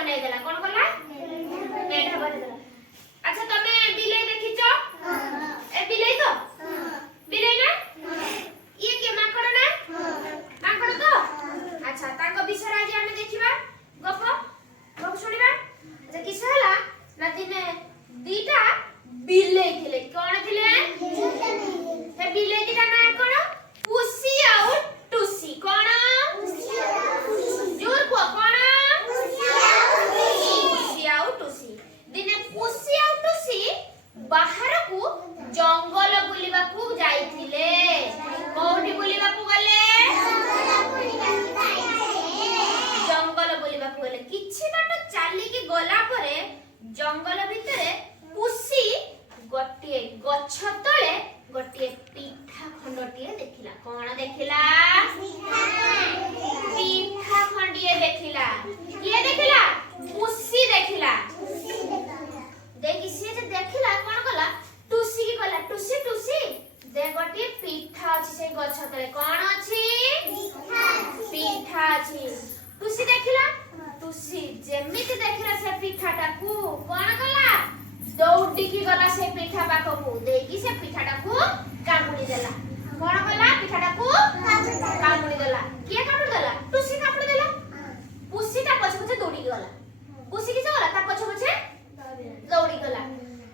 बनै देला कोन कला मेढा बनै देला। अच्छा तमे बिलाई देखिचो ए बिलाई तो बिलाई ना ये के माकड़ ना माकड़ तो अच्छा ताको विषय आज हम देखिबा गप गप सुनिबा। अच्छा किस हला ना दिने दीटा बिलाई थिले कोन थिले हे बिलाई दीटा ना कोन पुसी आउ टुसी कोन जोर को कोन पुसी आउ टुसी दिने पुसी आउ टुसी बाहर को जंगल बुलिबा को जाइथिले कोठी बुलिबा को गले जंगल बुलिबा को गले किछि बाट चाली के गला परे जंगल भितरे पुसी गोटे गछ तळे गोटे पिठा खंडटिए देखिला कोन देखिला पिठा खंडिए देखिला किए देखिला पुसी देखिला देखि से जे देखिला कोन गला टुसी की गला टुसी टुसी दे गोटे पिठा अछि से गछ तळे कोन अछि पिठा अछि टुसी देखिला टुसी जेमिति देखिला से पिठाटा को कोन गला दौड़ी की गला से पिठा पाखो को देखि से पिठाटा को कामुडी देला कोन गला पिठाटा को कामुडी देला किए कामुडी देला टुसी कामुडी देला पुसीटा पछ पछ दौड़ी गला पुसी की गला ता पछ पछ दौड़ी गला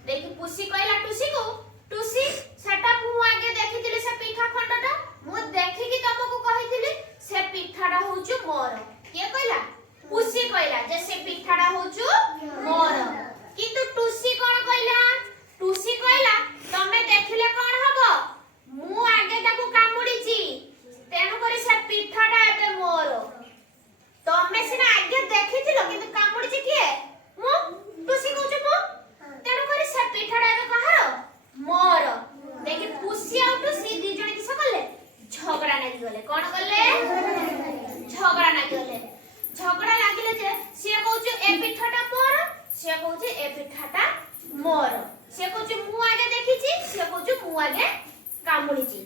देखि पुसी कहला टुसी को टुसी सेटा मु आगे देखिथिले से पिठा खंडटा मु देखि कि तुमको कहिथिले से पिठाटा होचु मोर के कहला पुसी कहला जे से पिठाटा होचु मोर किंतु टुसी कोन कहला टुसी कहला तमे देखिले कोन हबो मु आगे ताको कामुडीची तेनु करी से पिठाटा एबे मोर तमे सिना आगे देखिथिलो किंतु कामुडीची किए मु टुसी कहउछु मु तेनु करी से पिठाटा एबे कहारो मोर देखि पुसी आ टुसी दी जण किस कले झगड़ा लागि गले कोन गले झगड़ा लागि गले झगड़ा लागिले जे से कहउछु ए पिठाटा मोर से कहउछु ए पिठाटा मोर से कहउछु मु आगे देखिची से कहउछु मु आगे कामुडीची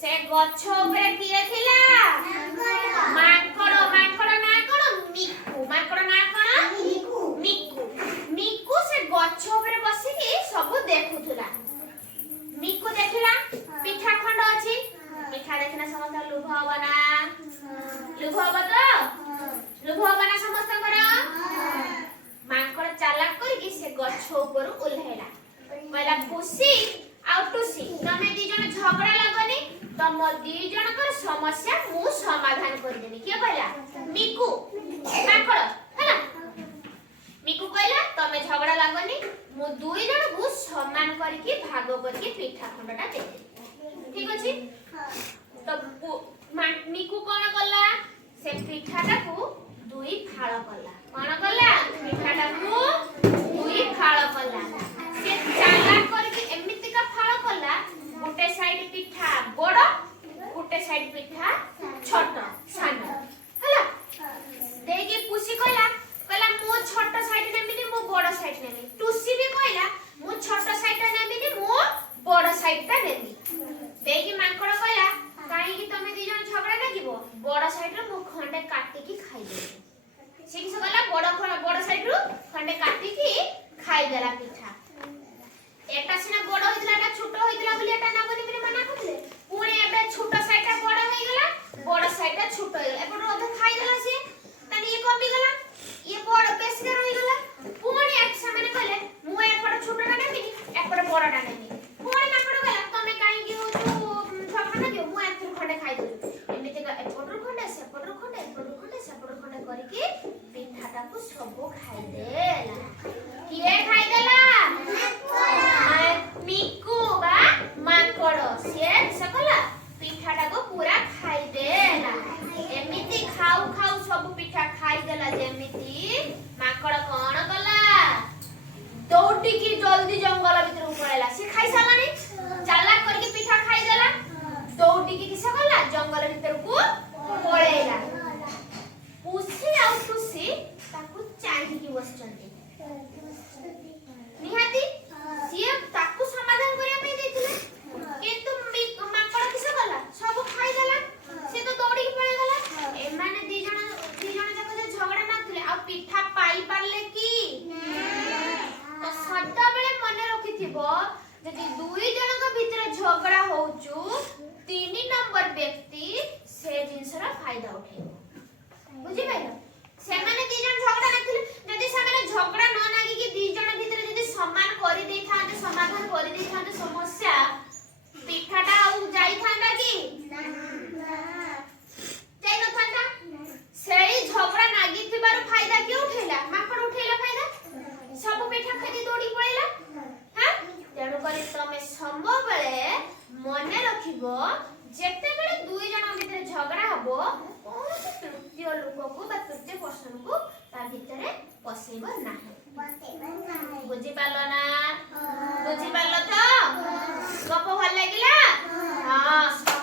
से गछ ऊपर किए थिला माकड़ माकड़ ना कोन मिकु माकड़ ना कोन मिकु मिकु से गछ ऊपर बसी के सब देखुथुला मिकु देखिला पिठा खंड अछि पिठा देखिना समस्त लुभ हबना लुभ हब तो लुभ हबना समस्त कर माकड़ चालाक करके से गछ ऊपर उल्हेला कहला पुसी आ टुसी तमे दी जण झगड़ा लगनी तम दी जण कर समस्या मु समाधान कर देनी के कहला मिकु माकड़ हैला मिकु कहला तमे झगड़ा लगनी मु दुई जण को समान करके भाग करके पिठा खंडटा देते ठीक अछि तो मिकु कोन कला से पिठाटा को दुई फाळ कला कोन कला पिठाटा को दुई फाळ कला से चालाक करके एमिति का फाळ कला गोटे साइड पिठा बड़ गोटे साइड पिठा छोट सान हला देगी पुसी कहला कहला मो छोट साइड नेमिनी मो बड़ साइड नेमी टुसी भी कहला मो छोट साइड नेमिनी मो बड़ साइड नेमी देगी माकड़ कहला काई कि तमे दी जण झगड़ा लागिबो बड़ साइड रो मो खंडे काटी की खाइ देबो से किस कहला बड़ साइड रो खंडे काटी की खाइ देला पिठा एटा सिना बड़ होइतला एटा छोट होइतला बोली एटा ना बनी बनी मना करले पुणी एबे छोट साइडटा बड़ होई गेला बड़ साइडटा छोट होई गेला एपट अधा खाइ देला से तनी ये कमी गेला ये बड़ बेसी रहि गेला पुणी एक समय कहले मु एपट छोटटा नेमी एपट बड़टा नेमी पुणी माकड़ कहला तमे काई कि होछु झगड़ा ना दियो मु एथुर खंडे खाइ देलु एमिति का एपट खंडे सेपट खंडे एपट खंडे सेपट खंडे करके पिठाटा को सब खाइ देला किए खाइ देला मिकु बा माकड़ से सकला पिठाटा को पूरा खाइ देला एमिति खाउ खाउ सब पिठा खाइ देला जेमिति माकड़ कोन कला दौड़ी की जल्दी जंगल भीतर पळेला से खाइ सालानी चालाक करके पिठा खाइ देला दौड़ी की किस कला जंगल भीतर को पळेला पुसी आ टुसी ताकू चाहि की बसचंती निहाती सिए ताकू समाधान करिया पे देथिले किंतु माकड़ किस कला सब खाइ देला से तो दौड़ी की पळे गला ए माने दी जण जाक झगड़ा ना थिले आ ରଖିବ ଯଦି ଦୁଇ ଜଣଙ୍କ ଭିତରେ ଝଗଡ଼ା ହୋଉଛୁ 3 नंबर व्यक्ति से जिनसर फायदा उठेइबो बुझि पाइलो सेमाने दी जण झगड़ा नथिले जदी सेमाने झगड़ा न नागी कि दी जण भितर जदी समान करि देई थाते समाधान करि देई थाते समस्या पिठाटा आउ जाई थांदा कि ना जाई न थांदा सेई झगड़ा नागी थिबार फायदा कि उठेला माकड़ उठेला फायदा सब पिठा खाई दौड़ी पळेला हां तेणु करी तमे संभव बेले मने रखिबो जेते बेले दुई जण भितर झगड़ा हबो कोनोसी तृतीय लोक को बा तृतीय पर्सन को ता भितरे पसेबो नाही बुझि पालो ना बुझि पालो तो गप भल लागिला हां